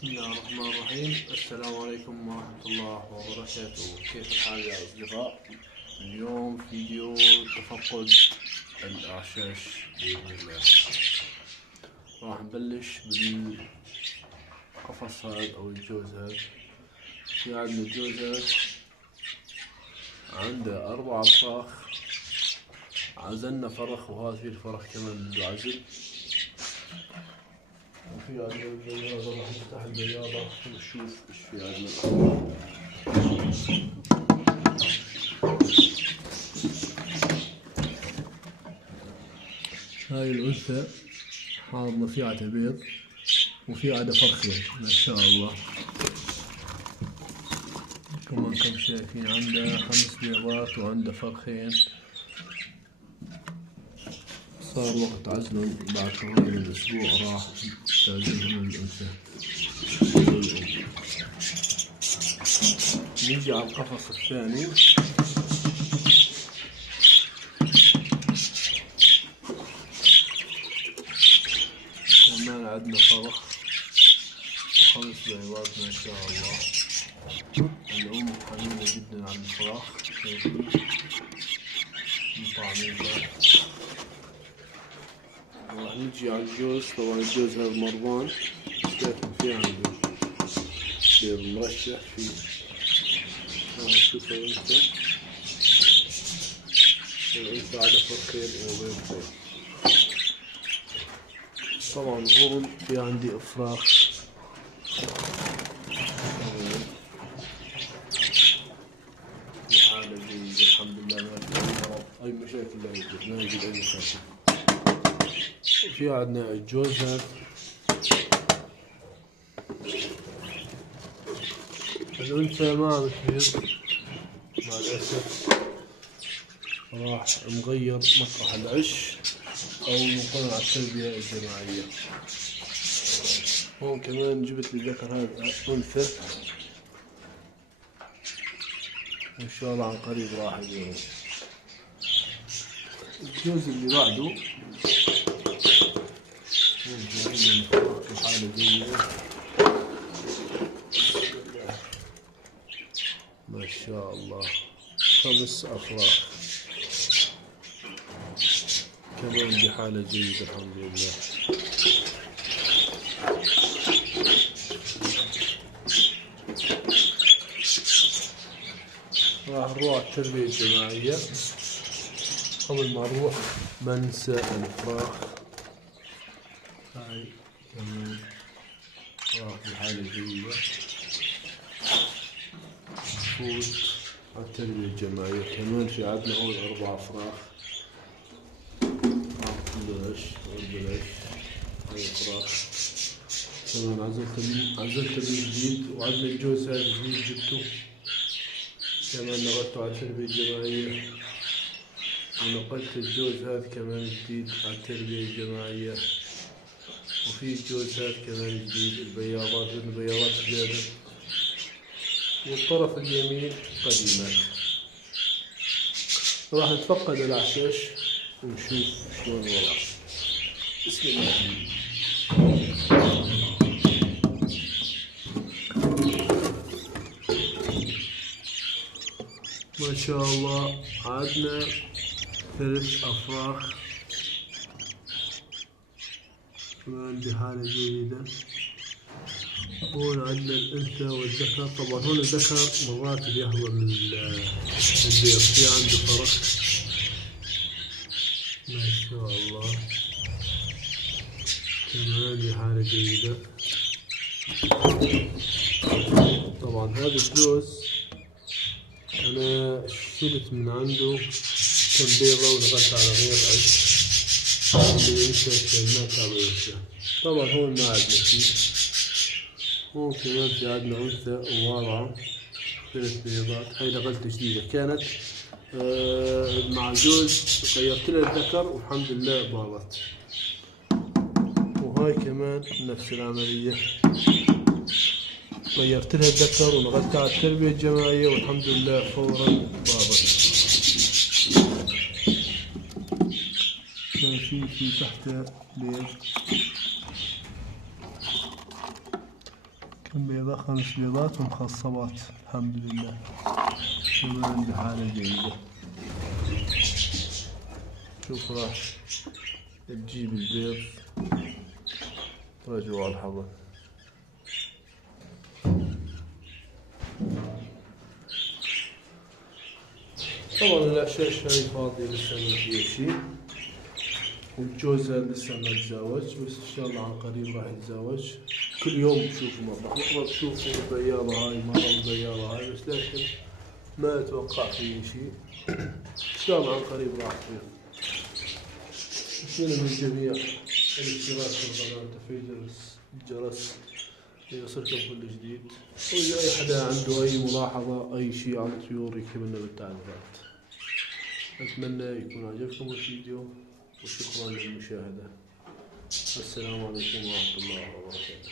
بسم الله الرحمن الرحيم. السلام عليكم ورحمة الله وبركاته. كيف الحال يا أصدقاء؟ اليوم فيديو تفقد الأعشاش بإذن الله. راح نبلش بالقفص هذا أو الجوز هذا. في عندنا الجوز هذا عنده 4 فراخ، عزلنا فرخ، وهذا في الفرخ كمان بده عزل. وفي عندنا البياضة، راح نفتح البياضة ونشوف ايش في عندنا. هاي الأنثى حاضنة، في عندها بيض وفي عندها فرخين ما شاء الله. كمان كم شايفين عندها 5 بيضات وعندها فرخين. صار وقت عزلهم بعد تقريبا أسبوع، راح تعزلهم الأنثى. نيجي على القفص الثاني. كمان عندنا فرخ و5 بيضات ما شاء الله. الأم حنينة جدا على الفراخ، مطعمين له. راح نجي على الجوز. طبعا الجوز هذا مرضان، شايفين فيه عنده بيض مرشح فيه. شوفوا الأنثى، والأنثى على فرخين وبيضتين. طبعا هون في عندي فراخ بحالة جيدة الحمد لله، ما في أي مرض، أي مشاكل لا يوجد، ما يوجد أي مشاكل. وفي عندنا الجوز هذا. الأنثى ما عم تبيض مع الأسف، راح نغير مطرح العش أو نقوم على التربية الجماعية. هون كمان جبت لي ذكر هذا أنثى، إن شاء الله عن قريب راح يجيهم. الجوز اللي بعده في حالة جيدة ما شاء الله. 5 أفراخ كمان بحالة جيدة الحمد لله. راح نروح على التربية الجماعية. قبل ما نروح ما ننسى الفراخ. هاي كمان فراخ بحالة جيدة. نفوت على التربية الجماعية. كمان في عندنا هون 4 فراخ. بلاش هاي فراخ كمان عزلت من جديد. وعندنا الجوز هذا جديد جبته كمان، نقلته على التربية الجماعية. ونقلت الجوز هذا كمان جديد على التربية الجماعية. وفي الجوز هذا كمان جديد. البياضات زيادة. والطرف اليمين قديمات. راح نتفقد الأعشاش ونشوف شلون الوضع. بسم الله. ما شاء الله عندنا 3 أفراخ كمان بحالة جيدة. هون عندنا الأنثى والذكر. طبعا هون الذكر مرات بيهضم البيض. في عنده فرخ ما شاء الله كمان بحالة جيدة. طبعا هذا الجوز أنا شلت من عنده كم بيضة ونقلت على غير عش اللي ينسى ما كان ينسى. طبعا هون ما عندنا شيء. هون كمان في عندنا أنثى وواضعة 3 بيضات. هاي نقلت جديدة كانت مع الجوز، غيرت لها الذكر والحمد لله باضت. وهاي كمان نفس العملية، غيرت لها الذكر ونقلتها على التربية الجماعية والحمد لله فورا باضت. شايفين في تحت بيض. كم بيضة؟ 5 بيضات ومخصبات الحمد لله. كمان بحالة جيدة. شوف راح تجيب البيض رجوع الحضن. طبعا الأشياء الشاي فاضي لسه ما فيه شيء، والجوزة لسه ما تزاوج، بس إن شاء الله عن قريب راح يتزاوج. كل يوم تشوف المطبخ، مرة تشوف البياضة هاي، مرة البياضة هاي، بس لكن ما أتوقع فيه شيء. إن شاء الله عن قريب راح يصير. نشيل من الجميع الاشتراك في القناة وتفعيل الجرس ليصلكم كل جديد. وإذا أي حدا عنده أي ملاحظة أي شيء عن الطيور يكتب لنا بالتعليقات. أتمنى يكون عجبكم الفيديو وشكرا للمشاهدة. السلام عليكم ورحمة الله وبركاته.